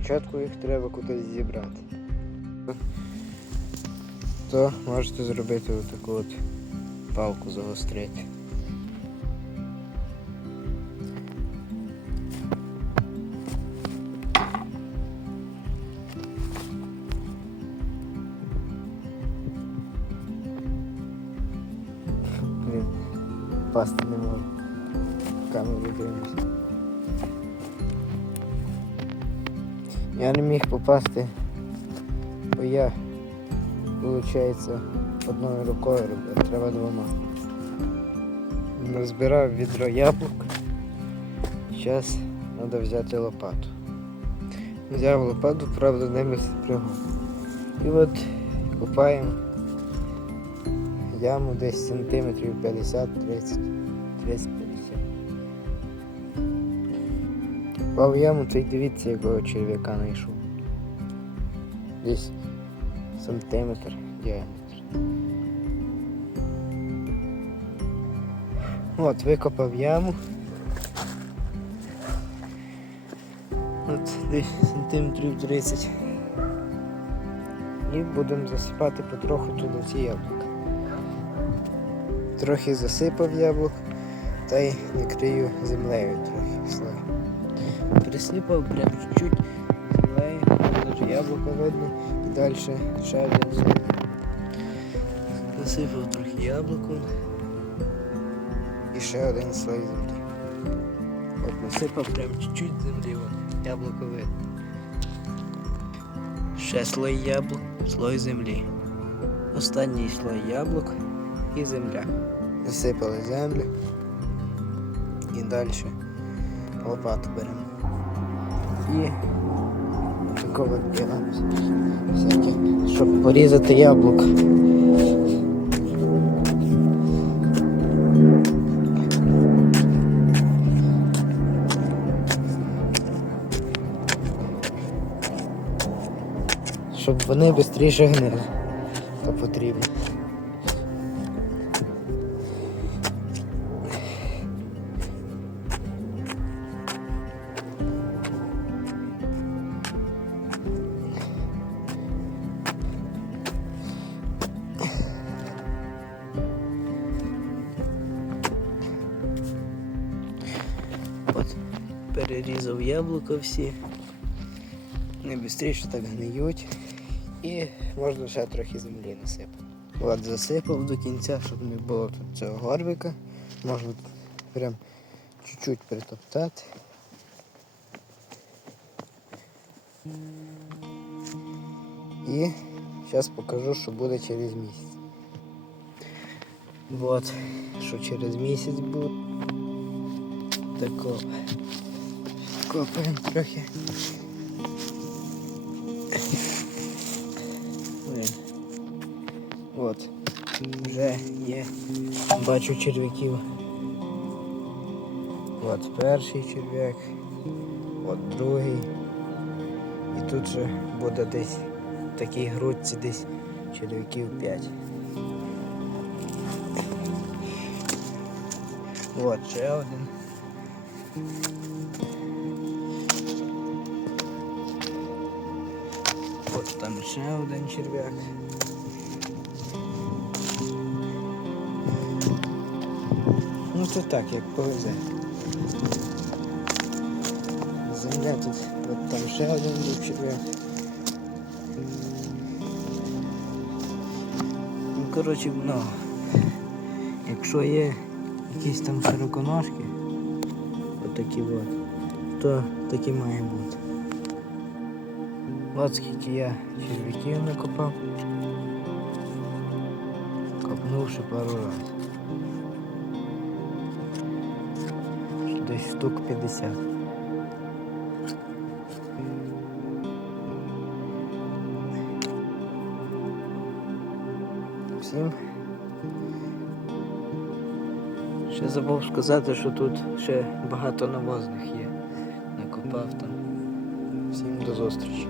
спочатку їх треба кудись зібрати. То можете зробити отаку от палку загострити. Блін, пасти не можу. Камеру дивлюсь. Я не міг попасти, бо я, виходить, одною рукою робив, треба двома. Назбирав відро яблук. Зараз треба взяти лопату. Взяв лопату, правда, не міг спрягу. І от копаємо яму десь сантиметрів 50-30, 30-50. Впав в яму, то й дивіться, якого черв'яка знайшов. Десь сантиметр діаметр. От, викопав яму. От десь сантиметрів 30. І будемо засипати потроху туди ці яблука. Трохи засипав яблук та й накрию землею трохи слой. Присипав прям чуть-чуть землею, навіть яблуко видно і далі ще один. Насипав трохи яблуко і ще один слой землі. От насипав прям чуть-чуть землі, от, яблуко видно. Ще слой яблук, слой землі. Останній слой яблук і земля. Засипали землю і далі лопату беремо. І робимо щоб порізати яблук. Щоб вони швидше гнили, то потрібно. Перерізав яблука всі. Швидше так гниють. І можна ще трохи землі насипати. От засипав до кінця, щоб не було тут цього горбика. Можна прям чуть-чуть притоптати. І зараз покажу, що буде через місяць. От, що через місяць буде. Тако. Копаємо трохи. От. Вже є. Бачу черв'яків. От перший черв'як. От другий. І тут же буде десь в такій грудці десь черв'яків 5. От ще один. От там ще один черв'як. Ну то так, як повезе. Земля тут, от там ще один був черв'як. Ну, коротше, много. Якщо є якісь там широконожки, отакі от, то такі має бути. От скільки я черв'яків накопав, копнувши пару разів. Десь штук 50. Всім. Ще забув сказати, що тут ще багато навозних є. Накопав там. Всім до зустрічі.